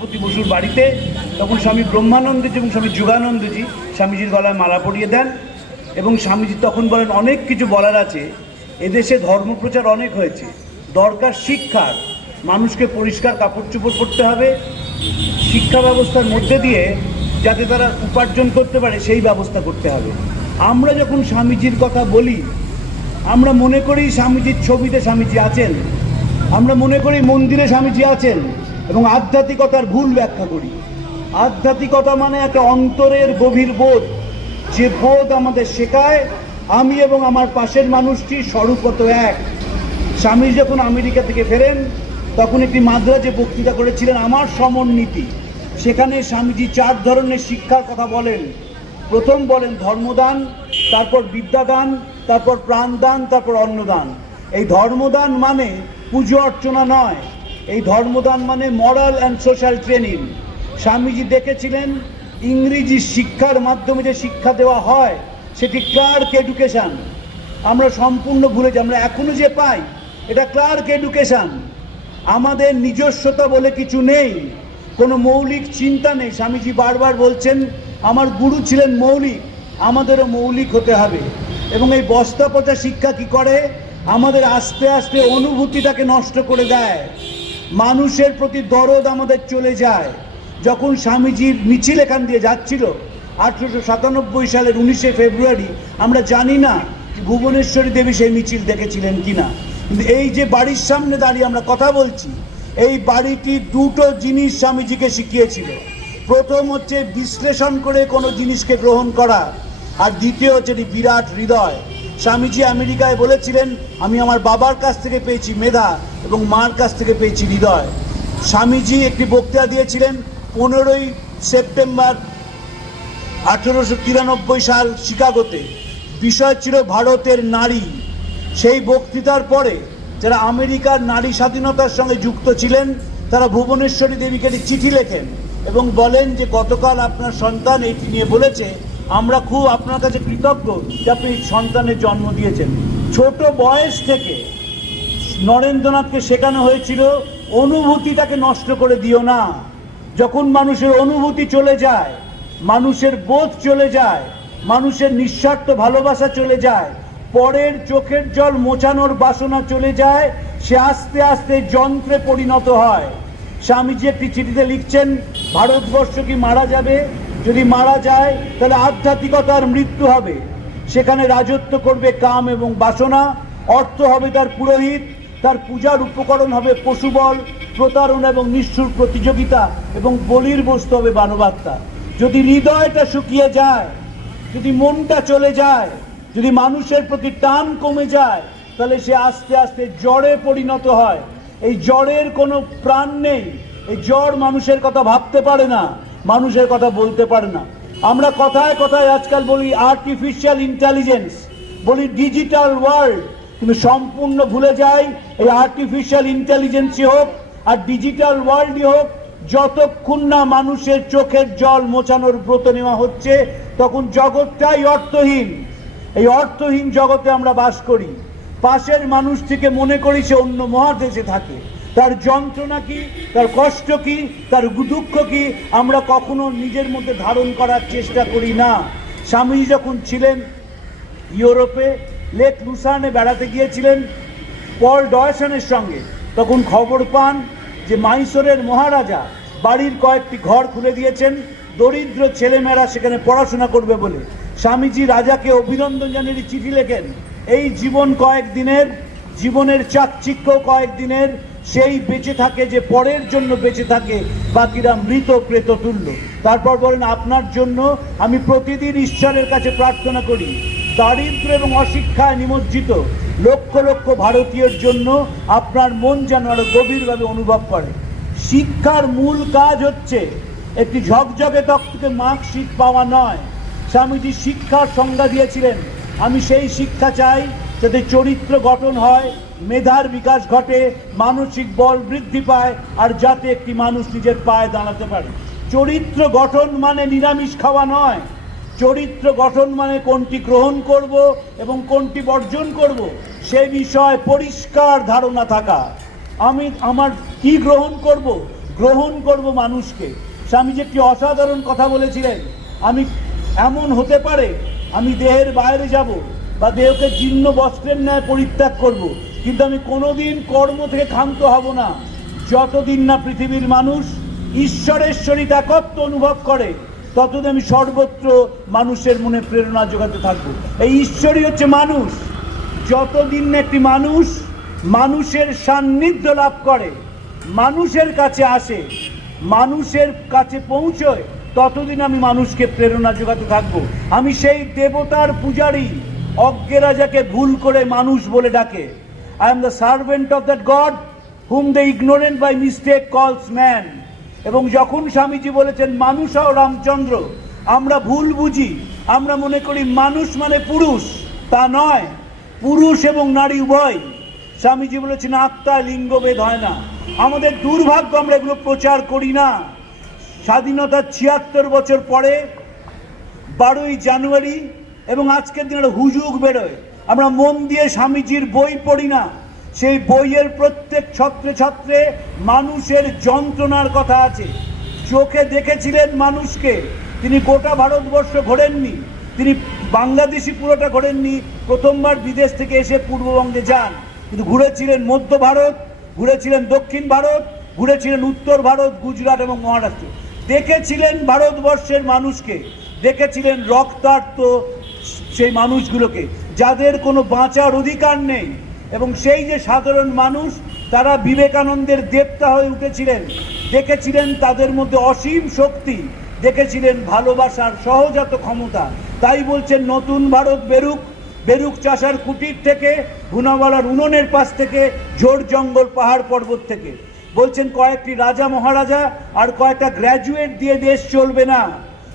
ছত্রপতি বসুর বাড়িতে, তখন স্বামী ব্রহ্মানন্দজি এবং স্বামী যুগানন্দজি স্বামীজির গলায় মালা পরিয়ে দেন এবং স্বামীজি তখন বলেন, অনেক কিছু বলার আছে। এদেশে ধর্মপ্রচার অনেক হয়েছে। দরকার শিক্ষার। মানুষকে পরিষ্কার কাপড় চোপড় করতে হবে। শিক্ষা ব্যবস্থার মধ্যে দিয়ে যাতে তারা উপার্জন করতে পারে, সেই ব্যবস্থা করতে হবে। আমরা যখন স্বামীজির কথা বলি, আমরা মনে করি স্বামীজির ছবিতে স্বামীজি আছেন। আমরা মনে করি মন্দিরে স্বামীজি আছেন। এবং আধ্যাত্মিকতার ভুল ব্যাখ্যা করি। আধ্যাত্মিকতা মানে একটা অন্তরের গভীর বোধ। যে বোধ আমাদের শেখায়, আমি এবং আমার পাশের মানুষটি স্বরূপত এক। স্বামী যখন আমেরিকা থেকে ফেরেন, তখন একটি মাদ্রাজে বক্তৃতা করেছিলেন আমার সমন্বিতি। সেখানে স্বামীজি চার ধরনের শিক্ষার কথা বলেন। প্রথম বলেন ধর্মদান, তারপর বিদ্যাদান, তারপর প্রাণদান, তারপর অন্নদান। এই ধর্মদান মানে পুজো অর্চনা নয় এই ধর্মদান মানে moral and social training Swamiji দেখেছিলেন ইংরেজি শিক্ষার মাধ্যমে যে শিক্ষা দেওয়া হয়, সেটি ক্লার্ক এডুকেশন আমরা সম্পূর্ণ ভুলে যাই, আমরা এখনও যে পাই, এটা ক্লার্ক এডুকেশন আমাদের নিজস্বতা বলে কিছু নেই, কোনো মৌলিক চিন্তা নেই। স্বামীজি বারবার বলছেন, আমার গুরু ছিলেন মৌলিক, আমাদেরও মৌলিক হতে হবে। এবং এই বস্তা পচা শিক্ষা কি করে? আমাদের আস্তে আস্তে অনুভূতিটাকে নষ্ট করে দেয়। মানুষের প্রতি দরদ আমাদের চলে যায়। যখন স্বামীজির মিছিল এখান দিয়ে যাচ্ছিল, আঠেরোশো সাতানব্বই সালের উনিশে ফেব্রুয়ারি, আমরা জানি না ভুবনেশ্বরী দেবী সেই মিছিল দেখেছিলেন কিনা। কিন্তু এই যে বাড়ির সামনে দাঁড়িয়ে আমরা কথা বলছি, এই বাড়িটি দুটো জিনিস স্বামীজিকে শিখিয়েছিল। প্রথম হচ্ছে বিশ্লেষণ করে কোনো জিনিসকে গ্রহণ করা, আর দ্বিতীয় হচ্ছে বিরাট হৃদয়। স্বামীজি আমেরিকায় বলেছিলেন, আমি আমার বাবার কাছ থেকে পেয়েছি মেধা এবং মার কাছ থেকে পেয়েছি হৃদয়। স্বামীজি একটি বক্তৃতা দিয়েছিলেন, পনেরোই সেপ্টেম্বর আঠেরোশো তিরানব্বই সাল শিকাগোতে। বিষয় ছিল ভারতের নারী। সেই বক্তৃতার পরে যারা আমেরিকার নারী স্বাধীনতার সঙ্গে যুক্ত ছিলেন, তারা ভুবনেশ্বরী দেবীকে চিঠি লেখেন এবং বলেন যে, গতকাল আপনার সন্তান এটি নিয়ে বলেছে আমরা খুব আপনার কাছে কৃতজ্ঞ যে আপনি সন্তানের জন্ম দিয়েছেন। ছোট বয়স থেকে নরেন্দ্রনাথকে শেখানো হয়েছিল, অনুভূতিটাকে নষ্ট করে দিও না। যখন মানুষের অনুভূতি চলে যায়, মানুষের বোধ চলে যায়, মানুষের নিঃস্বার্থ ভালোবাসা চলে যায়, পরের চোখের জল মোছানোর বাসনা চলে যায়, সে আস্তে আস্তে যন্ত্রে পরিণত হয়। স্বামীজি একটি চিঠিতে লিখছেন, ভারতবর্ষ কি মারা যাবে? যদি মারা যায়, তাহলে আধ্যাত্মিকতার মৃত্যু হবে। সেখানে রাজত্ব করবে কাম এবং বাসনা, অর্থ হবে তার পুরোহিত, তার পূজার উপকরণ হবে পশুবল, প্রতারণা এবং নিষ্ঠুর প্রতিযোগিতা এবং বলির বস্তু হবে বানবাত্তা যদি হৃদয়টা শুকিয়ে যায়, যদি মনটা চলে যায়, যদি মানুষের প্রতি টান কমে যায়, তাহলে সে আস্তে আস্তে জ্বরে পরিণত হয়। এই জ্বরের কোনো প্রাণ নেই। এই জ্বর মানুষের কথা ভাবতে পারে না। মানুষের কথা বলতে পারে না। আমরা কথায় কথায় আজকাল বলি আর্টিফিশিয়াল ইন্টেলিজেন্স বলি ডিজিটাল ওয়ার্ল্ড কিন্তু সম্পূর্ণ ভুলে যাই, এই আর্টিফিশিয়াল ইন্টেলিজেন্সই হোক আর ডিজিটাল ওয়ার্ল্ডই হোক, যতক্ষণ না মানুষের চোখের জল মোছানোর ব্রত নেওয়া হচ্ছে, তখন জগৎটাই অর্থহীন। এই অর্থহীন জগতে আমরা বাস করি। পাশের মানুষটিকে মনে করি সে অন্য মহাদেশে থাকে। তার যন্ত্রণা কি, তার কষ্ট কি, তার দুঃখ কি, আমরা কখনো নিজের মধ্যে ধারণ করার চেষ্টা করি না। স্বামীজি যখন ছিলেন ইউরোপে, লেক লুসানে বেড়াতে গিয়েছিলেন পল ডয়সনের সঙ্গে, তখন খবর পান যে মাইসোরের মহারাজা বাড়ির কয়েকটি ঘর খুলে দিয়েছেন, দরিদ্র ছেলেমেয়েরা সেখানে পড়াশোনা করবে বলে। স্বামীজি রাজাকে অভিনন্দন জানিয়ে চিঠি লেখেন, এই জীবন কয়েক দিনের, জীবনের চাকচিক্য কয়েক দিনের সেই বেঁচে থাকে যে পরের জন্য বেঁচে থাকে, বাকিরা মৃত প্রেত তুল্য। তারপর বলেন, আপনার জন্য আমি প্রতিদিন ঈশ্বরের কাছে প্রার্থনা করি। দারিদ্র এবং অশিক্ষায় নিমজ্জিত লক্ষ লক্ষ ভারতীয়ের জন্য আপনার মন যেন আরও গভীরভাবে অনুভব করে। শিক্ষার মূল কাজ হচ্ছে, একটি ঝকঝকে তক্তকে মার্কশিট পাওয়া নয়। স্বামীজি শিক্ষার সংজ্ঞা দিয়েছিলেন, আমি সেই শিক্ষা চাই যাতে চরিত্র গঠন হয়, মেধার বিকাশ ঘটে, মানসিক বল বৃদ্ধি পায়, আর যাতে একটি মানুষ নিজের পায়ে দাঁড়াতে পারে। চরিত্র গঠন মানে নিরামিষ খাওয়া নয়। চরিত্র গঠন মানে কোনটি গ্রহণ করব এবং কোনটি বর্জন করব, সে বিষয়ে পরিষ্কার ধারণা থাকা। আমি আমার কি গ্রহণ করব? গ্রহণ করব মানুষকে। স্বামীজি একটি অসাধারণ কথা বলেছিলেন। আমি এমন হতে পারে, আমি দেহের বাইরে যাব বা দেহকে জীর্ণ বস্ত্রের ন্যায় পরিত্যাগ করব। কিন্তু আমি কোনোদিন কর্ম থেকে ক্ষান্ত হব না। যতদিন না পৃথিবীর মানুষ ঈশ্বরেশ্বরিত একত্ব অনুভব করে, ততদিন আমি সর্বত্র মানুষের মনে প্রেরণা যোগাতে থাকব। এই ঈশ্বরই হচ্ছে মানুষ। যতদিন না একটি মানুষ মানুষের সান্নিধ্য লাভ করে, মানুষের কাছে আসে, মানুষের কাছে পৌঁছয়, ততদিন আমি মানুষকে প্রেরণা যোগাতে থাকব। আমি সেই দেবতার পূজারী। অজ্ঞেরা যাকে ভুল করে মানুষ বলে ডাকে। I am the servant of that God whom the ignorant by mistake calls man এবং যখন স্বামীজি বলেছেন, মানুষ হও রামচন্দ্র, আমরা ভুল বুঝি, আমরা মনে করি মানুষ মানে পুরুষ, তা নয়, পুরুষ এবং নারী উভয়। স্বামীজি বলেছেন, আত্মা লিঙ্গভেদ হয় না। আমাদের দুর্ভাগ্য আমরা এগুলো প্রচার করি না। স্বাধীনতার ছিয়াত্তর বছর পরে, বারোই জানুয়ারি এবং আজকের দিনে একটা হুজুগ বেরোয়। আমরা মন দিয়ে স্বামীজির বই পড়ি না। সেই বইয়ের প্রত্যেক ছত্রে ছত্রে মানুষের যন্ত্রণার কথা আছে। চোখে দেখেছিলেন মানুষকে। তিনি গোটা ভারতবর্ষ ঘোরেননি। তিনি বাংলাদেশি পুরোটা ঘোরেননি। প্রথমবার বিদেশ থেকে এসে পূর্ববঙ্গে যান। কিন্তু ঘুরেছিলেন মধ্য ভারত, ঘুরেছিলেন দক্ষিণ ভারত, ঘুরেছিলেন উত্তর ভারত, গুজরাট এবং মহারাষ্ট্র। দেখেছিলেন ভারতবর্ষের মানুষকে। দেখেছিলেন রক্তার্ত সেই মানুষগুলোকে, যাদের কোনো বাঁচার অধিকার নেই। এবং সেই যে সাধারণ মানুষ, তারা বিবেকানন্দের দেবতা হয়ে উঠেছিলেন। দেখেছিলেন তাদের মধ্যে অসীম শক্তি, দেখেছিলেন ভালোবাসার সহজাত ক্ষমতা। তাই বলছেন, নতুন ভারত বেরুক। বেরুক চাষার কুটির থেকে গুনাওয়ালার উনুনের পাশ থেকে ঝোড় জঙ্গল পাহাড় পর্বত থেকে। বলছেন, কয়েকটি রাজা মহারাজা আর কয়েকটা গ্র্যাজুয়েট দিয়ে দেশ চলবে না।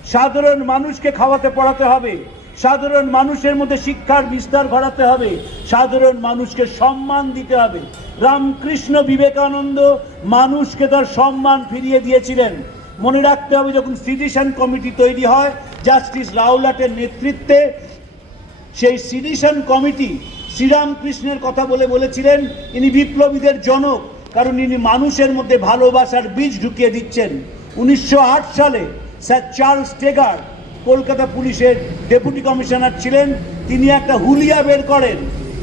সাধারণ মানুষকে খাওয়াতে পড়াতে হবে। সাধারণ মানুষের মধ্যে শিক্ষার বিস্তার ঘটাতে হবে। সাধারণ মানুষকে সম্মান দিতে হবে। রামকৃষ্ণ বিবেকানন্দ মানুষকে তার সম্মান ফিরিয়ে দিয়েছিলেন। মনে রাখতে হবে, যখন সিডিশন কমিটি তৈরি হয়, জাস্টিস রাউলাটের নেতৃত্বে, সেই সিডিশন কমিটি শ্রীরামকৃষ্ণের কথা বলে বলেছিলেন, ইনি বিপ্লবীদের জনক, কারণ ইনি মানুষের মধ্যে ভালোবাসার বীজ ঢুকিয়ে দিচ্ছেন। উনিশশো আট সালে স্যার চার্লস টেগার কলকাতা পুলিশের ডেপুটি কমিশনার ছিলেন, তিনি একটা হুলিয়া বের করেন,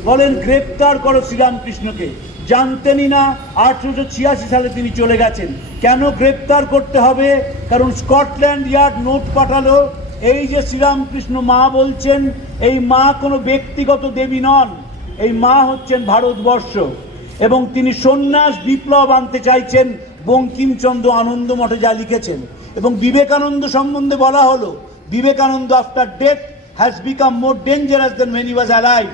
বলেন গ্রেপ্তার করো শ্রীরামকৃষ্ণকে। জানতেনই না আঠেরোশো ছিয়াশি সালে তিনি চলে গেছেন। কেন গ্রেপ্তার করতে হবে? কারণ স্কটল্যান্ড ইয়ার্ড নোট পাঠালো, এই যে শ্রীরামকৃষ্ণ মা বলছেন, এই মা কোনো ব্যক্তিগত দেবী নন, এই মা হচ্ছেন ভারতবর্ষ। এবং তিনি সন্ন্যাস বিপ্লব আনতে চাইছেন, বঙ্কিমচন্দ্র আনন্দ মঠে যা লিখেছেন। এবং বিবেকানন্দ সম্বন্ধে বলা হলো Vivekananda after death has become more dangerous than many was alive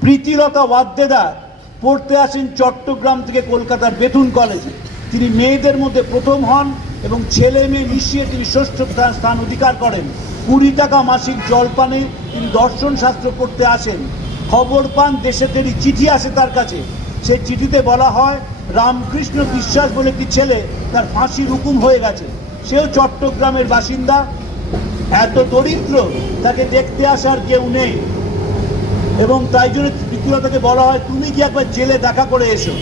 Pritilata Waddedar পড়তে আসেন চট্টগ্রাম থেকে কলকাতার বেথুন কলেজে। তিনি মেয়েদের মধ্যে প্রথম হন এবং ছেলে মেয়ে মিশিয়ে তিনি ষষ্ঠ স্থান- অধিকার করেন। কুড়ি টাকা মাসিক জলপানে তিনি দর্শন শাস্ত্র পড়তে আসেন। খবর পান, দেশে তিনি চিঠি আসে তার কাছে। সেই চিঠিতে বলা হয়, রামকৃষ্ণ বিশ্বাস বলে একটি ছেলে তার ফাঁসির হুকুম হয়ে গেছে। সেও চট্টগ্রামের বাসিন্দা এত দরিদ্র, তাকে দেখতে আসার কেউ নেই। এবং তাই জন্য প্রীতিলতাকে বলা হয়, তুমি কি একবার জেলে দেখা করে এসো?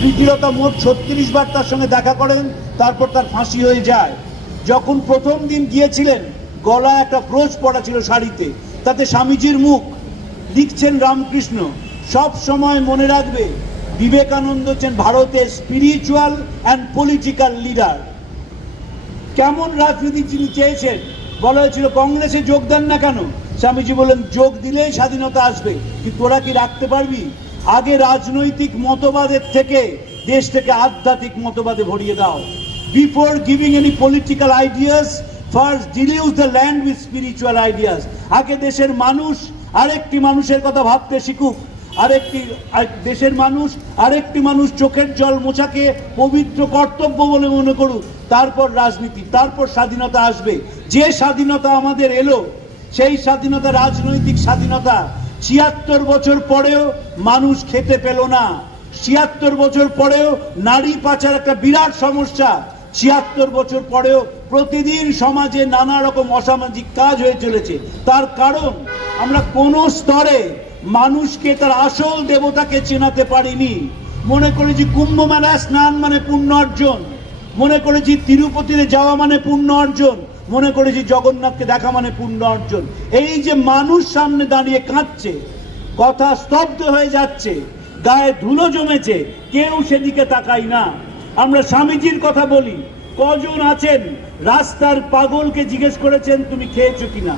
প্রীতিলতা মোট ছত্রিশ বার তার সঙ্গে দেখা করেন, তারপর তার ফাঁসি হয়ে যায়। যখন প্রথম দিন গিয়েছিলেন, গলায় একটা ব্রোচ পড়া ছিল শাড়িতে। তাতে স্বামীজির মুখ। লিখছেন রামকৃষ্ণ, সব সময় মনে রাখবে, বিবেকানন্দ হচ্ছেন ভারতের স্পিরিচুয়াল অ্যান্ড পলিটিক্যাল লিডার কেমন রাজনীতি তিনি চেয়েছেন? বলা হয়েছিল, কংগ্রেসে যোগ দেন না কেন? স্বামীজি বললেন, যোগ দিলেই স্বাধীনতা আসবে। কি তোরা কি রাখতে পারবি? আগে রাজনৈতিক মতবাদের থেকে দেশটাকে আধ্যাত্মিক মতবাদে ভরিয়ে দাও। Before giving any political ideas first deluge the land with spiritual ideas আগে দেশের মানুষ আরেকটি মানুষের কথা ভাবতে শিখুক। আরেকটি, আরেক, দেশের মানুষ আরেকটি মানুষ চোখের জল মোছাকে পবিত্র কর্তব্য বলে মনে করুক। তারপর রাজনীতি, তারপর স্বাধীনতা আসবে। যে স্বাধীনতা আমাদের এলো, সেই স্বাধীনতা, রাজনৈতিক স্বাধীনতা ছিয়াত্তর বছর পরেও মানুষ খেতে পেল না। ছিয়াত্তর বছর পরেও নারী পাচার একটা বিরাট সমস্যা। ছিয়াত্তর বছর পরেও প্রতিদিন সমাজে নানা রকম অসামাজিক কাজ হয়ে চলেছে। তার কারণ, আমরা কোনো স্তরে মানুষকে তার আসল দেবতাকে চেনাতে পারিনি। মনে করি যে কুম্ভ মেলায় স্নান মানে পুণ্য অর্জন। মনে করেছি তিরুপতিতে যাওয়া মানে পুণ্য অর্জন, মনে করেছি জগন্নাথকে দেখা মানে পুণ্য অর্জন। এই যে মানুষ সামনে দাঁড়িয়ে কাঁদছে, কথা স্তব্ধ হয়ে যাচ্ছে, গায়ে ধুলো জমেছে, কেউ সেদিকে তাকাই না। আমরা স্বামীজির কথা বলি, কজন আছেন? রাস্তার পাগলকে জিজ্ঞেস করেছেন, তুমি খেয়েছো কিনা?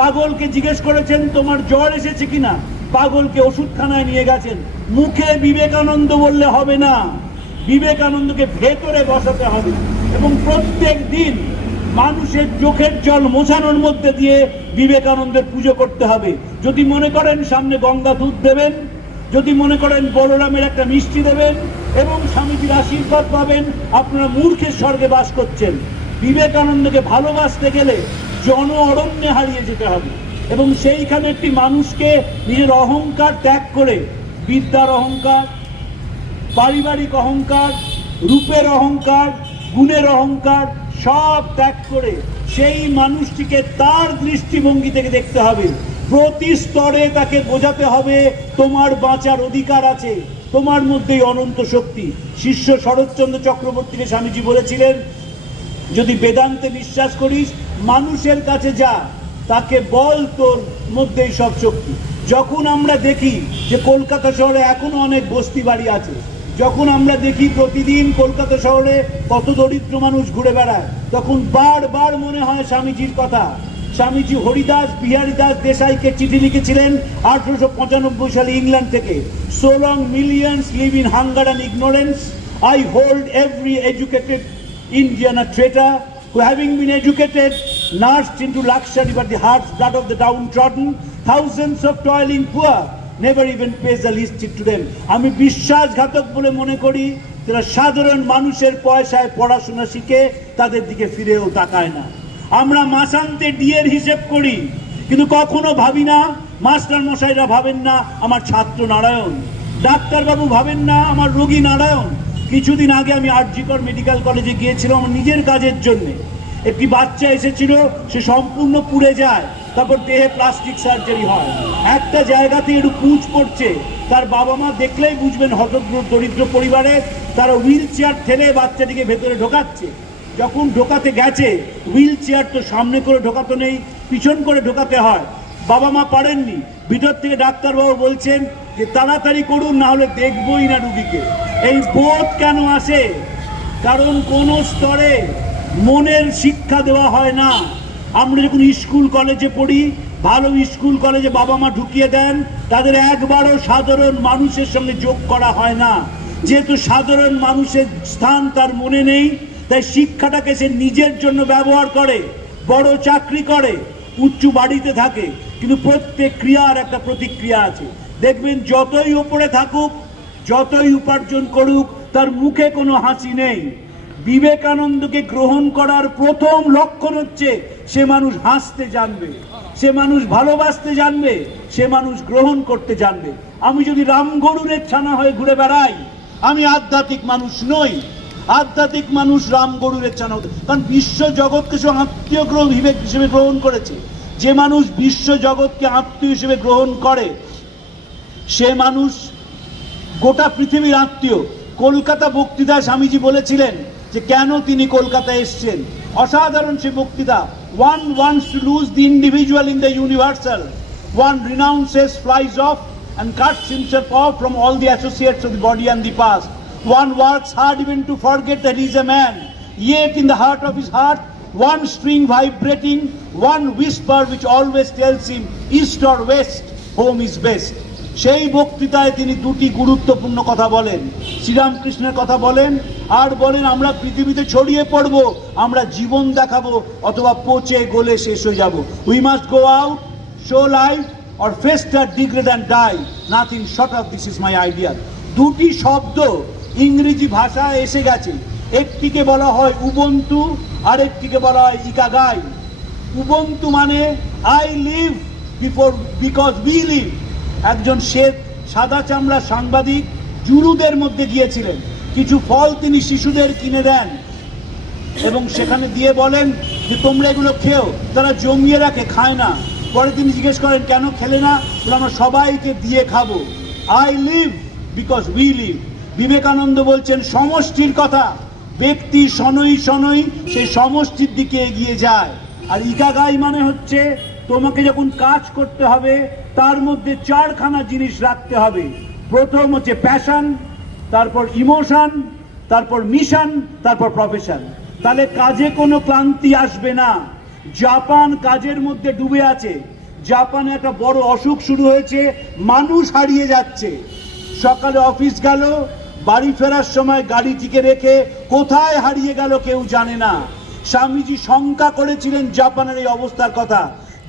পাগলকে জিজ্ঞেস করেছেন, তোমার জ্বর এসেছে কিনা? পাগলকে ওষুধখানায় নিয়ে গেছেন, মুখে বিবেকানন্দ বললে হবে না। বিবেকানন্দকে ভেতরে বসাতে হবে এবং প্রত্যেক দিন মানুষের চোখের জল মোছানোর মধ্যে দিয়ে বিবেকানন্দের পুজো করতে হবে। যদি মনে করেন সামনে গঙ্গা দুধ দেবেন, যদি মনে করেন বলরামের একটা মিষ্টি দেবেন এবং স্বামীজির আশীর্বাদ পাবেন, আপনারা মূর্খের স্বর্গে বাস করছেন। বিবেকানন্দকে ভালোবাসতে গেলে জন অরণ্যে হারিয়ে যেতে হবে এবং সেইখানে একটি মানুষকে নিজের অহংকার ত্যাগ করে, বিদ্যার অহংকার পারিবারিক অহংকার, রূপের অহংকার, গুণের অহংকার সব ত্যাগ করে সেই মানুষটিকে তার দৃষ্টিভঙ্গি থেকে দেখতে হবে। প্রতি স্তরে তাকে বোঝাতে হবে, তোমার বাঁচার অধিকার আছে। তোমার মধ্যেই অনন্ত শক্তি। শিষ্য শরৎচন্দ্র চক্রবর্তীকে স্বামীজি বলেছিলেন, যদি বেদান্তে বিশ্বাস করিস, মানুষের কাছে যা, তাকে বল তোর মধ্যেই সব শক্তি। যখন আমরা দেখি যে কলকাতা শহরে এখনও অনেক বস্তি বাড়ি আছে যখন আমরা দেখি প্রতিদিন কলকাতা শহরে কত দরিদ্র মানুষ ঘুরে বেড়ায় তখন বারবার মনে হয় স্বামীজির কথা। স্বামীজি হরিদাস বিহারী দাস দেশাইকে চিঠি লিখেছিলেন আঠারোশো পঁচানব্বই সালে ইংল্যান্ড থেকে। So long millions live in hunger and ignorance. I hold every educated Indian a traitor who having been educated, nursed into luxury but the heart's blood of the downtrodden, thousands of toiling poor, never even pays the heed to them. আমি বিশ্বাসঘাতক বলে মনে করি, যারা সাধারণ মানুষের পয়সায় পড়াশোনা শিখে, তাদের দিকে ফিরেও তাকায় না। আমরা মাসান্তে ডিয়ের হিসেব করি, কিন্তু কখনো ভাবি না, মাস্টার মশাইরা ভাবেন না, আমার ছাত্র নারায়ণ। ডাক্তারবাবু ভাবেন না, আমার রোগী নারায়ণ। কিছুদিন আগে আমি আরজিকর মেডিকেল কলেজে গিয়েছিলাম আমার নিজের কাজের জন্য। একটি বাচ্চা এসেছিল, সে সম্পূর্ণ পুড়ে যায়। তারপর দেহে প্লাস্টিক সার্জারি হয়। একটা জায়গাতে একটু পুঁজ পড়ছে, তার বাবা মা দেখলেই বুঝবেন হতদ্র দরিদ্র পরিবারে তারা হুইল চেয়ার ঠেলে বাচ্চাটিকে ভেতরে ঢোকাচ্ছে। যখন ঢোকাতে গেছে হুইল চেয়ার তো সামনে করে ঢোকাতে নেই, পিছন করে ঢোকাতে হয়। বাবা মা পারেননি। ভিতর থেকে ডাক্তারবাবু বলছেন যে, তাড়াতাড়ি করুন না হলে দেখবই না রুগীকে। এই বোধ কেন আসে? কারণ কোন স্তরে মনের শিক্ষা দেওয়া হয় না। আমরা যখন স্কুল কলেজে পড়ি, ভালো স্কুল কলেজে বাবা মা ঢুকিয়ে দেন, তাদের একবারও সাধারণ মানুষের সঙ্গে যোগ করা হয় না। যেহেতু সাধারণ মানুষের স্থান তার মনে নেই, তাই শিক্ষাটাকে সে নিজের জন্য ব্যবহার করে, বড় চাকরি করে, উচ্চ বাড়িতে থাকে। কিন্তু প্রত্যেক ক্রিয়ার একটা প্রতিক্রিয়া আছে। দেখবেন যতই ওপরে থাকুক, যতই উপার্জন করুক, তার মুখে কোনো হাসি নেই। বিবেকানন্দকে গ্রহণ করার প্রথম লক্ষণ হচ্ছে সে মানুষ হাসতে জানবে, সে মানুষ ভালোবাসতে জানবে, সে মানুষ গ্রহণ করতে জানবে। আমি যদি রামগরুরের ছানা হয়ে ঘুরে বেড়াই, আমি আধ্যাত্মিক মানুষ নই। আধ্যাত্মিক মানুষ রাম গরুরের ছানা কারণ বিশ্ব জগৎকে সে আত্মীয় হিসেবে- হিসেবে গ্রহণ করেছে। যে মানুষ বিশ্ব জগৎকে আত্মীয় হিসেবে গ্রহণ করে, সে মানুষ গোটা পৃথিবীর আত্মীয়। কলকাতা বক্তৃতা স্বামীজি বলেছিলেন যে, কেন তিনি কলকাতায় এসছেন? অসাধারণ সে বক্তৃতা। One once to lose the individual in the universal one renounces flies off and cuts himself off from all the associates of the body and the past. One works hard even to forget that he is a man. Yet in the heart of his heart, one string vibrating, one whisper which always tells him, east or west, home is best. সেই বক্তৃতায় তিনি দুটি গুরুত্বপূর্ণ কথা বলেন। শ্রীরামকৃষ্ণের কথা বলেন, আর বলেন, আমরা পৃথিবীতে ছড়িয়ে পড়ব, আমরা জীবন দেখাবো, অথবা পচে গলে শেষ হয়ে যাব। We must go out show life or fester degrade and die nothing short of this is my idea দুটি শব্দ ইংরেজি ভাষায় এসে গেছে। একটিকে বলা হয় উবন্তু আর একটিকে বলা হয় ইকাগাই। উবন্তু মানে I live before because we live একজন শ্বেত সাদা চামড়া সাংবাদিক, জুরুদের মধ্যে গিয়েছিলেন। কিছু ফল তিনি শিশুদের কিনে দেন এবং সেখানে দিয়ে বলেন যে, তোমরা এগুলো খেও তারা জমিয়ে রাখে খায় না। পরে তিনি জিজ্ঞেস করেন, কেন খেলে না? আমরা সবাইকে দিয়ে খাব। I live because we live Vivekananda বলছেন, সমষ্টির কথা। ব্যক্তি শনৈ শনৈ সেই সমষ্টির দিকে এগিয়ে যায়। আর ইকাগাই মানে হচ্ছে তোমাকে যখন কাজ করতে হবে, তার মধ্যে চারখানা জিনিস রাখতে হবে। প্রথম হচ্ছে প্যাশন তারপর ইমোশন তারপর মিশন তারপর প্রফেশন তাহলে কাজে কোনো ক্লান্তি আসবে না। জাপান কাজের মধ্যে ডুবে আছে। জাপানে একটা বড় অসুখ শুরু হয়েছে, মানুষ হারিয়ে যাচ্ছে। সকালে অফিস গেল, বাড়ি ফেরার সময় গাড়িটিকে রেখে কোথায় হারিয়ে গেল কেউ জানে না। স্বামীজি শঙ্কা করেছিলেন জাপানের এই অবস্থার কথা।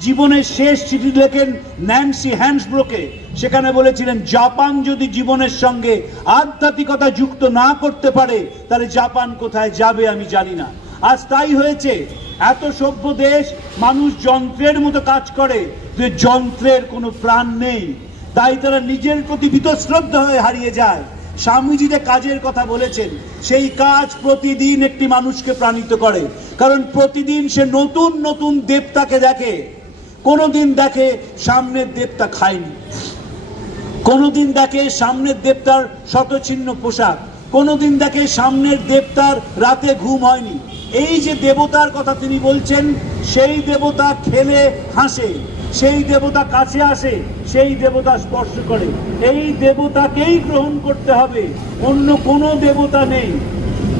জীবনের শেষ চিঠি লেখেন ন্যান্সি হ্যান্সব্রোকে। সেখানে বলেছিলেন, জাপান যদি জীবনের সঙ্গে আধ্যাত্মিকতা যুক্ত না করতে পারে, তাহলে জাপান কোথায় যাবে আমি জানি না। আজ তাই হয়েছে। এত সভ্য দেশ, মানুষ যন্ত্রের মতো কাজ করে, যে যন্ত্রের কোনো প্রাণ নেই। তাই তারা নিজের প্রতি বিতশ্রদ্ধ হয়ে হারিয়ে যায়। স্বামীজি যে কাজের কথা বলেছেন, সেই কাজ প্রতিদিন একটি মানুষকে প্রাণিত করে। কারণ প্রতিদিন সে নতুন নতুন দেবতাকে দেখে। কোনোদিন দেখে সামনের দেবতা খায়নি। কোনোদিন দেখে সামনের দেবতার শতচ্ছিন্ন পোশাক। কোনোদিন দেখে সামনের দেবতার রাতে ঘুম হয়নি। এই যে দেবতার কথা তিনি বলছেন, সেই দেবতা খেলে হাসে, সেই দেবতা কাছে আসে, সেই দেবতা স্পর্শ করে। এই দেবতাকেই গ্রহণ করতে হবে, অন্য কোনো দেবতা নেই।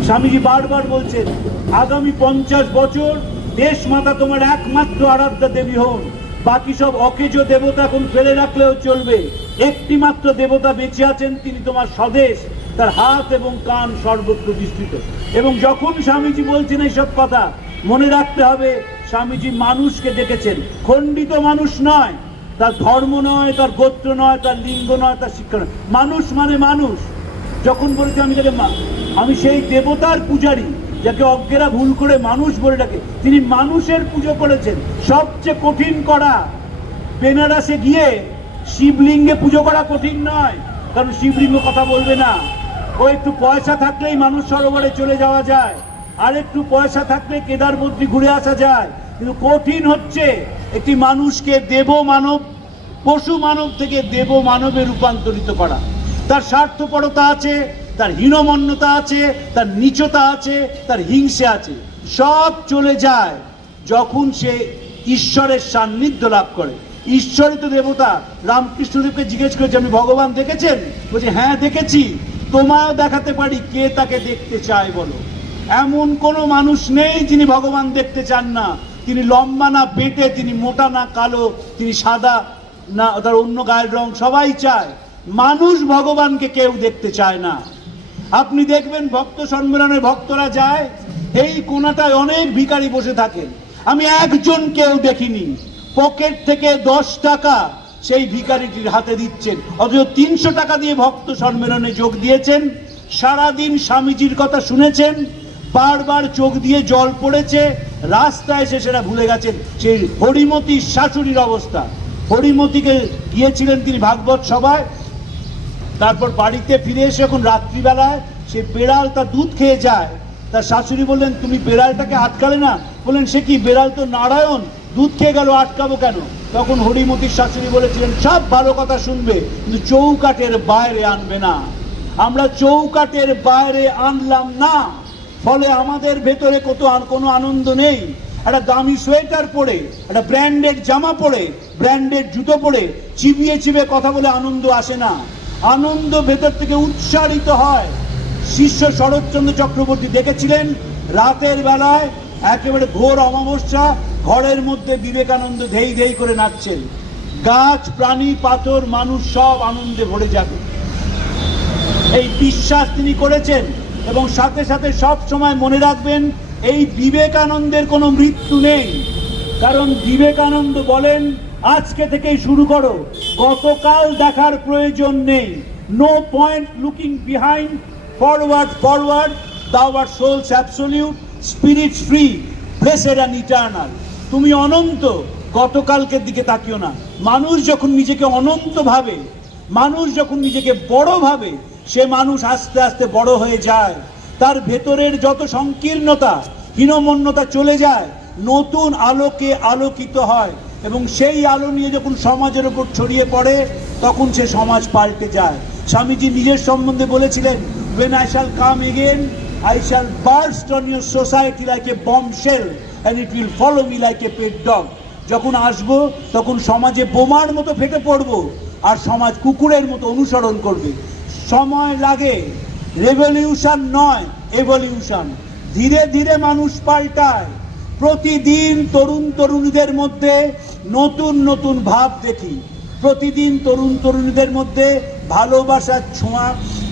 স্বামীজি বারবার বলছেন, আগামী পঞ্চাশ বছর দেশ মাতা তোমার একমাত্র আরাধ্যা দেবী হন। বাকি সব অকেজো দেবতা এখন ফেলে রাখলেও চলবে। একটি মাত্র দেবতা বেঁচে আছেন তিনি তোমার স্বদেশ, তার হাত এবং কান সর্বত্র বিস্তৃত এবং যখন স্বামীজি বলছেন এইসব কথা, মনে রাখতে হবে, স্বামীজি মানুষকে দেখেছেন। খণ্ডিত মানুষ নয়, তার ধর্ম নয়, তার গোত্র নয়, তার লিঙ্গ নয়, তার শিক্ষা নয়। মানুষ মানে মানুষ। যখন বলেছে আমি তাকে আমি সেই দেবতার পূজারী। যাকে অজ্ঞেরা ভুল করে মানুষ বলে ডাকে, তিনি মানুষের পুজো করেছেন। সবচেয়ে কঠিন করা, বেনারসে গিয়ে শিবলিঙ্গে পুজো করা কঠিন নয়, কারণ শিবলিঙ্গ কথা বলবে না। ও একটু পয়সা থাকলেই মানুষ সরোবরে চলে যাওয়া যায়, আর একটু পয়সা থাকলে কেদার মন্ত্রী ঘুরে আসা যায়। কিন্তু কঠিন হচ্ছে একটি মানুষকে দেব মানব, পশু মানব থেকে দেব মানবে রূপান্তরিত করা। তার স্বার্থপরতা আছে তার হীনমন্যতা আছে, তার নিচতা আছে, তার হিংসে আছে। সব চলে যায় যখন সে ঈশ্বরের সান্নিধ্য লাভ করে। ঈশ্বরই তো দেবতা। রামকৃষ্ণদেবকে জিজ্ঞেস করেছে আপনি ভগবান দেখেছেন? বলছে হ্যাঁ দেখেছি। তোমায় দেখাতে পারি কে তাকে দেখতে চায় বলো। এমন কোনো মানুষ নেই যিনি ভগবান দেখতে চান না। তিনি লম্বা না বেটে, তিনি মোটা না কালো, তিনি সাদা না, তার অন্য গায়ের রং সবাই চায়। মানুষ ভগবানকে কেউ দেখতে চায় না। আপনি দেখবেন ভক্ত সম্মেলনে ভক্তরা যায়, এই কোনাটায় অনেক ভিখারি বসে থাকেন আমি একজন কেউ দেখিনি। পকেট থেকে দশ টাকা সেই ভিখারিটির হাতে দিচ্ছেন। অথচ তিনশো টাকা দিয়ে ভক্ত সম্মেলনে যোগ দিয়েছেন। সারাদিন স্বামীজির কথা শুনেছেন। বারবার চোখ দিয়ে জল পড়েছে। রাস্তায় এসে সেটা ভুলে গেছেন। সেই হরিমতির শাশুড়ির অবস্থা। হরিমতিকে গিয়েছিলেন তিনি ভাগবত সভায়। তারপর বাড়িতে ফিরে এসে এখন রাত্রিবেলায় সে বেড়াল তার দুধ খেয়ে যায়। তার শাশুড়ি বললেন, তুমি বেড়ালটাকে আটকালে না? বললেন, সে কি বেড়াল তো নারায়ণ? দুধ খেয়ে গেল, আটকাবো কেন? তখন হরিমতির শাশুড়ি বলেছিলেন, সব ভালো কথা শুনবে, কিন্তু চৌকাটের বাইরে আনবে না। আমরা চৌকাটের বাইরে আনলাম না। ফলে আমাদের ভেতরে কত আন- কোনো আনন্দ নেই। একটা দামি সোয়েটার পরে, একটা ব্র্যান্ডেড জামা পরে, ব্র্যান্ডেড জুতো পরে চিবিয়ে চিবিয়ে কথা বলে আনন্দ আসে না। আনন্দ ভেতর থেকে উৎসারিত হয়। শিষ্য শরৎচন্দ্র চক্রবর্তী দেখেছিলেন, রাতের বেলায় একেবারে ঘোর অমাবস্যা, ঘরের মধ্যে বিবেকানন্দ ধেই ধেই করে নাচছেন। গাছ, প্রাণী, পাথর, মানুষ সব আনন্দে ভরে যাবে। এই বিশ্বাস তিনি করেছেন এবং সাথে সাথে সব সময় মনে রাখবেন, এই বিবেকানন্দের কোনো মৃত্যু নেই। কারণ বিবেকানন্দ বলেন আজকে থেকেই শুরু করো। গতকাল দেখার প্রয়োজন নেই। No point looking behind forward forward thou art souls absolute spirit free blessed and eternal তুমি অনন্ত, গতকালকের দিকে তাকিও না। মানুষ যখন নিজেকে অনন্ত ভাবে, মানুষ যখন নিজেকে বড় ভাবে, সে মানুষ আস্তে আস্তে বড় হয়ে যায়। তার ভেতরের যত সংকীর্ণতা, হীনমন্যতা চলে যায়, নতুন আলোকে আলোকিত হয়। এবং সেই আলো নিয়ে যখন সমাজের উপর ছড়িয়ে পড়ে, তখন সে সমাজ পাল্টে যায়। স্বামীজি নিজের সম্বন্ধে বলেছিলেন, when I shall come again, I shall burst on society society like a bombshell, and it will follow me like a pet dog. যখন আসব, তখন সমাজে বোমার মতো ফেটে পড়ব, আর সমাজ কুকুরের মতো অনুসরণ করবে। সময় লাগে রেভলিউশন নয় এভলিউশন ধীরে ধীরে মানুষ পাল্টায়। প্রতিদিন তরুণ তরুণীদের মধ্যে নতুন নতুন ভাব দেখি। প্রতিদিন তরুণ তরুণীদের মধ্যে ভালোবাসার ছোঁয়া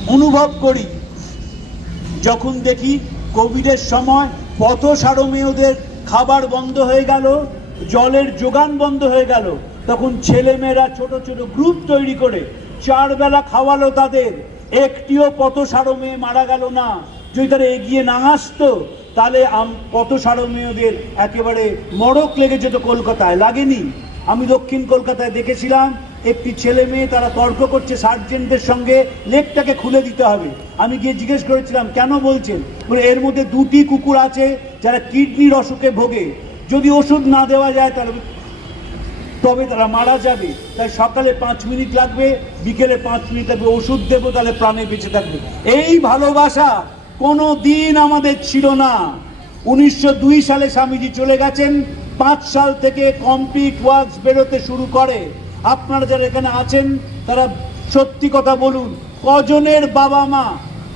অনুভব করি। যখন দেখি কোভিডের সময় পথ সারমেয়দের খাবার বন্ধ হয়ে গেল, জলের যোগান বন্ধ হয়ে গেল, তখন ছেলেমেয়েরা ছোট ছোট গ্রুপ তৈরি করে চার বেলা খাওয়ালো তাদের। একটিও পথ সারমেয় মারা গেল না। যদি তারা এগিয়ে না আসতো তাহলে আম- পথ সারমেয়দের একেবারে মড়ক লেগে যেত কলকাতায়? লাগেনি? আমি দক্ষিণ কলকাতায় দেখেছিলাম, একটি ছেলে মেয়ে তারা তর্ক করছে সার্জেন্টদের সঙ্গে লেকটাকে খুলে দিতে হবে। আমি গিয়ে জিজ্ঞেস করেছিলাম, কেন বলছেন? বলে, এর মধ্যে দুটি কুকুর আছে যারা কিডনির অসুখে ভোগে। যদি ওষুধ না দেওয়া যায় তাহলে তবে তারা মারা যাবে। তাই সকালে পাঁচ মিনিট লাগবে, বিকেলে পাঁচ মিনিট লাগবে, ওষুধ দেবো তাহলে প্রাণে বেঁচে থাকবে। এই ভালোবাসা কোনো দিন আমাদের ছিল না। উনিশশো দুই সালে স্বামীজি চলে গেছেন, পাঁচ সাল থেকে কমপ্লিট ওয়ার্কস বেরোতে শুরু করে। আপনারা যারা এখানে আছেন, তারা সত্যি কথা বলুন, কজনের বাবা মা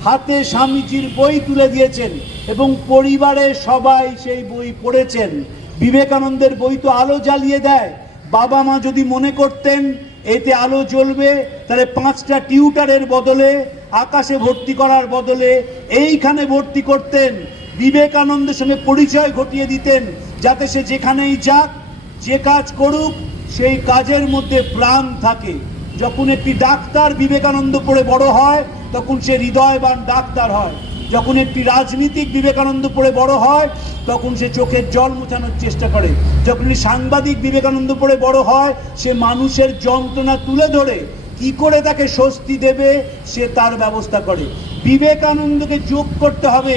হাতে স্বামীজির বই তুলে দিয়েছেন এবং পরিবারের সবাই সেই বই পড়েছেন। বিবেকানন্দের বই তো আলো জ্বালিয়ে দেয়। বাবা মা যদি মনে করতেন, এতে আলো জ্বলবে, তাহলে পাঁচটা টিউটারের বদলে আকাশে ভর্তি করার বদলে এইখানে ভর্তি করতেন। বিবেকানন্দের সঙ্গে পরিচয় ঘটিয়ে দিতেন, যাতে সে যেখানেই যাক, যে কাজ করুক, সেই কাজের মধ্যে প্রাণ থাকে। যখন একটি ডাক্তার বিবেকানন্দ পড়ে বড় হয়, তখন সে হৃদয়বান ডাক্তার হয়। যখন একটি রাজনীতিক বিবেকানন্দ পড়ে বড় হয়, তখন সে চোখের জল মোছানোর চেষ্টা করে। যখন সাংবাদিক বিবেকানন্দ পড়ে বড় হয়, সে মানুষের যন্ত্রণা তুলে ধরে। কি করে তাকে স্বস্তি দেবে, সে তার ব্যবস্থা করে। বিবেকানন্দকে যোগ করতে হবে,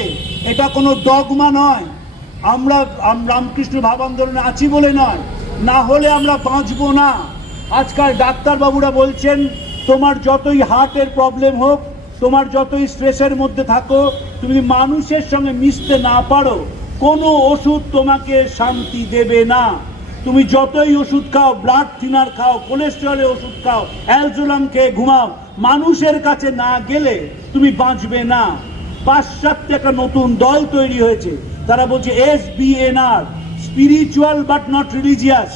এটা কোনো ডগমা নয়। আমরা রামকৃষ্ণ ভাব আন্দোলনে আছি বলে নয়। না হলে আমরা বাঁচবো না। আজকাল ডাক্তারবাবুরা বলছেন, তোমার যতই হার্টের প্রবলেম হোক, তোমার যতই স্ট্রেসের মধ্যে থাকো, তুমি মানুষের সঙ্গে মিশতে না পারো, কোনো ওষুধ তোমাকে শান্তি দেবে না। তুমি যতই ওষুধ খাও ব্লাড থিনার খাও কোলেস্টেরলের ওষুধ খাও অ্যালজোলাম খেয়ে ঘুমাও, মানুষের কাছে না গেলে তুমি বাঁচবে না। পাশ্চাত্যে একটা নতুন দল তৈরি হয়েছে। তারা বলছে S B N R spiritual but not religious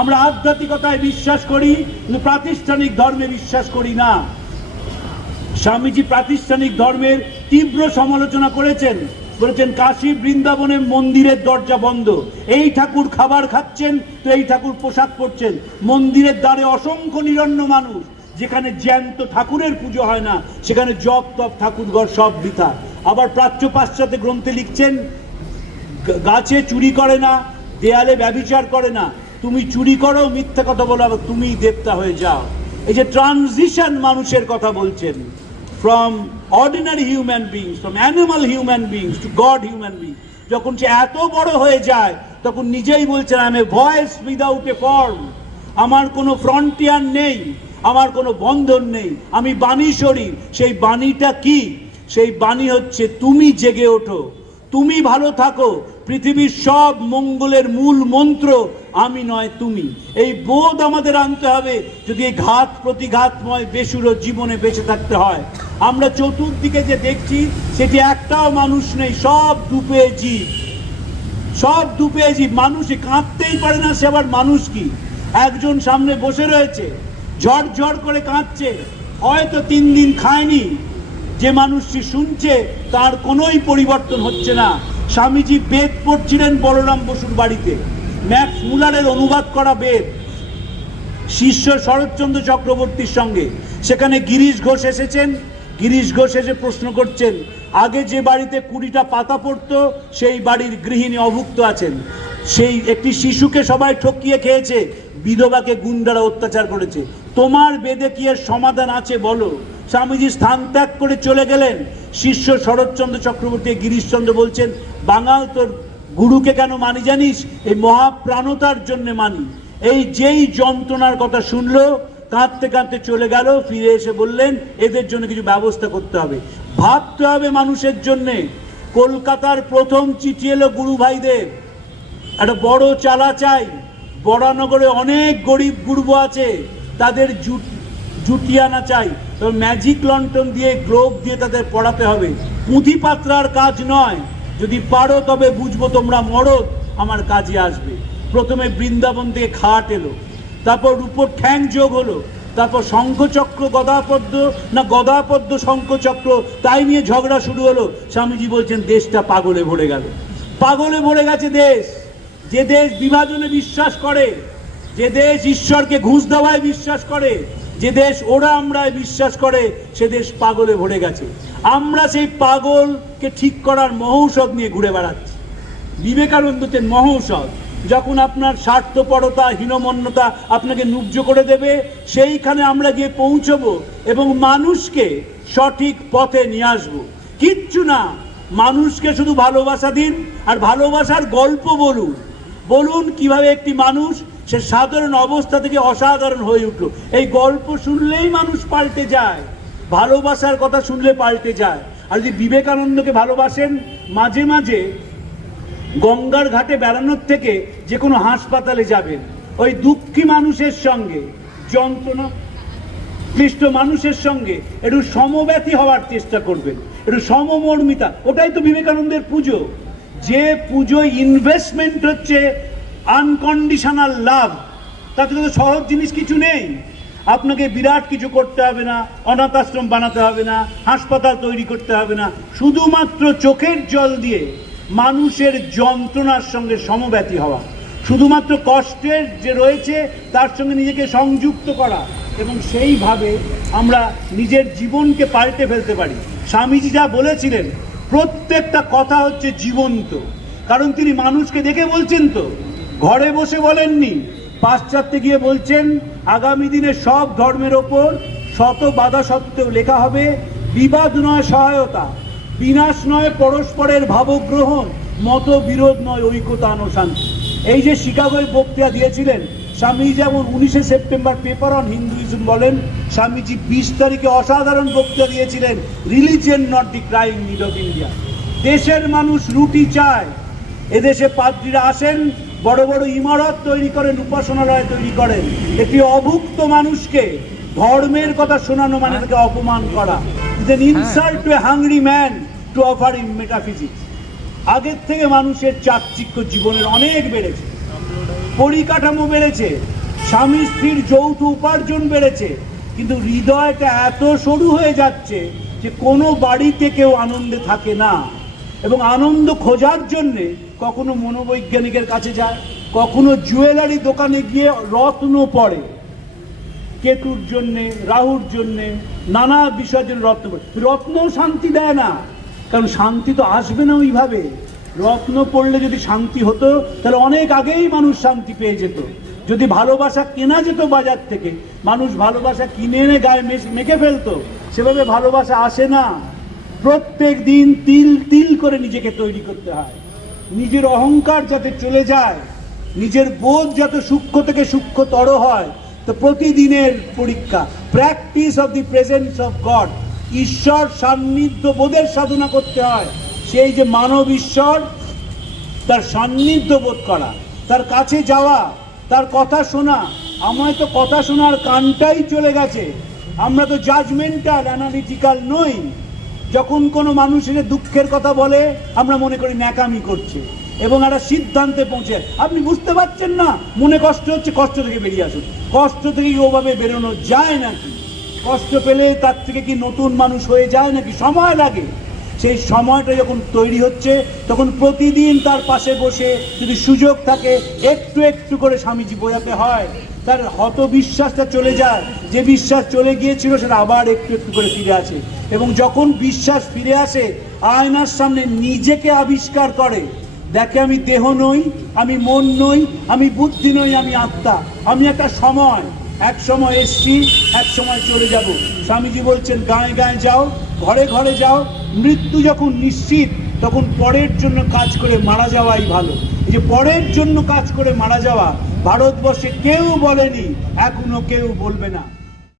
আমরা আধ্যাত্মিকতায় বিশ্বাস করি, কিন্তু প্রাতিষ্ঠানিক ধর্মে বিশ্বাস করি না। স্বামীজি প্রাতিষ্ঠানিক ধর্মের তীব্র সমালোচনা করেছেন। বলেছেন, কাশী বৃন্দাবনে মন্দিরের দরজা বন্ধ। এই ঠাকুর খাবার খাচ্ছেন, তো এই ঠাকুর পোশাক পরছেন মন্দিরের দ্বারে অসংখ্য নিরন্ন মানুষ, যেখানে জ্যান্ত ঠাকুরের পুজো হয় না, সেখানে জপ, তপ ঠাকুরঘর সব বৃথা। আবার প্রাচ্য পাশ্চাত্যে গ্রন্থে লিখছেন গাছে চুরি করে না, দেয়ালে ব্যবিচার করে না। তুমি চুরি করো, মিথ্যা কথা বলো তুমিই দেবতা হয়ে যাও। এই যে ট্রানজিশন মানুষের কথা বলছেন from ordinary human beings from animal human beings to god human beings যখন সে এত বড় হয়ে যায়, তখন নিজেই বলছেন আমি ভয়েস উইদাউট এ ফর্ম আমার কোনো ফ্রন্টিয়ার নেই, আমার কোনো বন্ধন নেই, আমি বাণী শরীর। সেই বাণীটা কি? সেই বাণী হচ্ছে, তুমি জেগে ওঠো। তুমি ভালো থাকো। পৃথিবীর সব মঙ্গলের মূল মন্ত্র আমি নয়, তুমি। এই বোধ আমাদের আনতে হবে যদি এই ঘাত প্রতিঘাতময় বেসুরো জীবনে বেঁচে থাকতে হয়। আমরা চতুর্দিকে যে দেখছি, সেটি একটাও মানুষ নেই, সব ডুবে জীব। সব ডুবে জীব। মানুষ কাঁদতেই পারে না, সে আবার মানুষ কি? একজন সামনে বসে রয়েছে ঝড় ঝড় করে কাঁদছে। হয়তো তিন দিন খায়নি যে মানুষটি শুনছে, তার কোনোই পরিবর্তন হচ্ছে না। স্বামীজি বেদ পড়ছিলেন বলরাম বসুর বাড়িতে। ম্যাক্স মুলারের অনুবাদ করা বেদ। শিষ্য শরৎচন্দ্র চক্রবর্তীর সঙ্গে। সেখানে গিরিশ ঘোষ এসেছেন। গিরিশ ঘোষ এসে প্রশ্ন করছেন, আগে যে বাড়িতে কুড়িটা পাতা পড়তো, সেই বাড়ির গৃহিণী অভুক্ত আছেন। সেই একটি শিশুকে সবাই ঠকিয়ে খেয়েছে, বিধবাকে গুন্ডারা অত্যাচার করেছে। তোমার বেদে কি এর সমাধান আছে বলো? স্বামীজি স্থান ত্যাগ করে চলে গেলেন। শিষ্য শরৎচন্দ্র চক্রবর্তী গিরিশচন্দ্র বলছেন, বাঙাল তোর গুরুকে কেন মানি জানিস? এই মহাপ্রাণতার জন্য মানি। এই যেই যন্ত্রণার কথা শুনলো, কাঁদতে কাঁদতে চলে গেল, ফিরে এসে বললেন, এদের জন্য কিছু ব্যবস্থা করতে হবে। ভাবতে হবে মানুষের জন্যে। কলকাতার প্রথম চিঠি এলো গুরু ভাইদের। একটা বড় চালা চাই। বড়ানগরে অনেক গরিব গুরব আছে। তাদের জুট জুটিয়ানা চাই, তবে ম্যাজিক লন্ঠন দিয়ে গ্লোব দিয়ে তাদের পড়াতে হবে। পুঁথি পাত্রার কাজ নয়। যদি পারো তবে বুঝব তোমরা মরদ, আমার কাজে আসবে। প্রথমে বৃন্দাবন থেকে খাট এলো, তারপর রূপোর ঠ্যাং যোগ হলো, তারপর শঙ্খচক্র গদাপদ্ম না গদাপদ্ম শঙ্খচক্র, তাই নিয়ে ঝগড়া শুরু হলো। স্বামীজি বলছেন, দেশটা পাগলে ভরে গেল। পাগলে ভরে গেছে দেশ। যে দেশ বিভাজনে বিশ্বাস করে, যে দেশ ঈশ্বরকে ঘুষ দেওয়ায় বিশ্বাস করে যে দেশ ওরা আমরায় বিশ্বাস করে, সে দেশ পাগলে ভরে গেছে। আমরা সেই পাগলকে ঠিক করার মহৌষধ নিয়ে ঘুরে বেড়াচ্ছি। বিবেকানন্দ হচ্ছেন মহৌষধ, যখন আপনার স্বার্থপরতা, হীনমন্যতা আপনাকে নুব্জ করে দেবে, সেইখানে আমরা গিয়ে পৌঁছবো এবং মানুষকে সঠিক পথে নিয়ে আসব। কিচ্ছু না, মানুষকে শুধু ভালোবাসা দিন আর ভালোবাসার গল্প বলুন। বলুন কীভাবে একটি মানুষ সে সাধারণ অবস্থা থেকে অসাধারণ হয়ে উঠল। এই গল্প শুনলেই মানুষ পাল্টে যায়। ভালোবাসার কথা শুনলে পাল্টে যায়। আর যদি বিবেকানন্দকে ভালোবাসেন, মাঝে মাঝে গঙ্গার ঘাটে বেড়ানোর থেকে যে কোনো হাসপাতালে যাবেন। ওই দুঃখী মানুষের সঙ্গে, যন্ত্রণা ক্লিষ্ট মানুষের সঙ্গে একটু সমব্যথী হওয়ার চেষ্টা করবেন। একটু সমমর্মিতা, ওটাই তো বিবেকানন্দের পুজো। যে পুজোয় ইনভেস্টমেন্ট হচ্ছে আনকন্ডিশনাল লাভ তাতে তো সহজ জিনিস কিছু নেই। আপনাকে বিরাট কিছু করতে হবে না অনাথ আশ্রম বানাতে হবে না, হাসপাতাল তৈরি করতে হবে না। শুধুমাত্র চোখের জল দিয়ে মানুষের যন্ত্রণার সঙ্গে সমব্যথী হওয়া। শুধুমাত্র কষ্টের যে রয়েছে, তার সঙ্গে নিজেকে সংযুক্ত করা। এবং সেইভাবে আমরা নিজের জীবনকে পাল্টে ফেলতে পারি। স্বামীজি যা বলেছিলেন, প্রত্যেকটা কথা হচ্ছে জীবন্ত। কারণ তিনি মানুষকে দেখে বলছেন তো। ঘরে বসে বলেননি। পাশ্চাত্যে গিয়ে বলছেন, আগামী দিনে সব ধর্মের ওপর শত বাধা সত্ত্বেও লেখা হবে, বিবাদ নয় সহায়তা, বিনাশ নয় পরস্পরের ভাবগ্রহণ মত বিরোধ নয় ঐক্যতান ও এই যে শিকাগোয় বক্তৃতা দিয়েছিলেন, স্বামী যেমন উনিশে সেপ্টেম্বর পেপার অন হিন্দুইজম বলেন, স্বামীজি বিশ তারিখে অসাধারণ বক্তৃতা দিয়েছিলেন religion not the crying need of India দেশের মানুষ রুটি চায়, এদেশে পাদ্রীরা আসেন বড় বড় ইমারত তৈরি করেন উপাসনালয় তৈরি করেন একটি অভুক্ত মানুষকে ধর্মের কথা শোনানো মানে তাকে অপমান করা। Then insult to a hungry man to offer in metaphysics আগের থেকে মানুষের চাকচিক্য জীবনের অনেক বেড়েছে। পরিকাঠামো বেড়েছে। স্বামী স্ত্রীর যৌথ উপার্জন বেড়েছে। কিন্তু হৃদয়টা এত সরু হয়ে যাচ্ছে যে কোনো বাড়িতে কেউ আনন্দে থাকে না। এবং আনন্দ খোঁজার জন্যে কখনো মনোবৈজ্ঞানিকের কাছে যায়, কখনো জুয়েলারি দোকানে গিয়ে রত্ন পড়ে। কেতুর জন্যে, রাহুর জন্যে নানা বিষয়ের জন্য রত্ন পড়ে। রত্নও শান্তি দেয় না, কারণ শান্তি তো আসবে না ওইভাবে। রত্ন পড়লে যদি শান্তি হতো, তাহলে অনেক আগেই মানুষ শান্তি পেয়ে যেত। যদি ভালোবাসা কেনা যেত বাজার থেকে, মানুষ ভালোবাসা কিনে এনে গায়ে মেখে ফেলতো, সেভাবে ভালোবাসা আসে না। প্রত্যেক দিন তিল তিল করে নিজেকে তৈরি করতে হয়। নিজের অহংকার যাতে চলে যায়, নিজের বোধ যাতে সূক্ষ্ম থেকে সূক্ষ্মতর হয়, তো প্রতিদিনের পরীক্ষা practice of the presence of God ঈশ্বর সান্নিধ্য বোধের সাধনা করতে হয়। সেই যে মানব ঈশ্বর, তার সান্নিধ্য বোধ করা, তার কাছে যাওয়া, তার কথা শোনা, আমায় তো কথা শোনার কানটাই চলে গেছে। আমরা তো জাজমেন্টাল অ্যানালিটিক্যাল নই। যখন কোনো মানুষ এসে দুঃখের কথা বলে, আমরা মনে করি ন্যাকামি করছে এবং একটা সিদ্ধান্তে পৌঁছে। আপনি বুঝতে পারছেন না? মনে কষ্ট হচ্ছে, কষ্ট থেকে বেরিয়ে আসুন। কষ্ট থেকে ওভাবে বেরোনো যায় নাকি? কষ্ট পেলে তার থেকে কি নতুন মানুষ হয়ে যায় নাকি? সময় লাগে। সেই সময়টা যখন তৈরি হচ্ছে, তখন প্রতিদিন তার পাশে বসে যদি সুযোগ থাকে, একটু একটু করে স্বামীজি বোঝাতে হয়। তার হত বিশ্বাসটা চলে যায়। যে বিশ্বাস চলে গিয়েছিল সেটা আবার একটু একটু করে ফিরে আসে। এবং যখন বিশ্বাস ফিরে আসে, আয়নার সামনে নিজেকে আবিষ্কার করে। দেখে আমি দেহ নই, আমি মন নই, আমি বুদ্ধি নই, আমি আত্মা। আমি একটা সময়, এক সময় এসছি, এক সময় চলে যাব। স্বামীজি বলছেন, গায়ে গায়ে যাও, ঘরে ঘরে যাও। মৃত্যু যখন নিশ্চিত, তখন পরের জন্য কাজ করে মারা যাওয়াই ভালো। এই যে পরের জন্য কাজ করে মারা যাওয়া ভারতবর্ষে কেউ বলেনি এখনও কেউ বলবে না।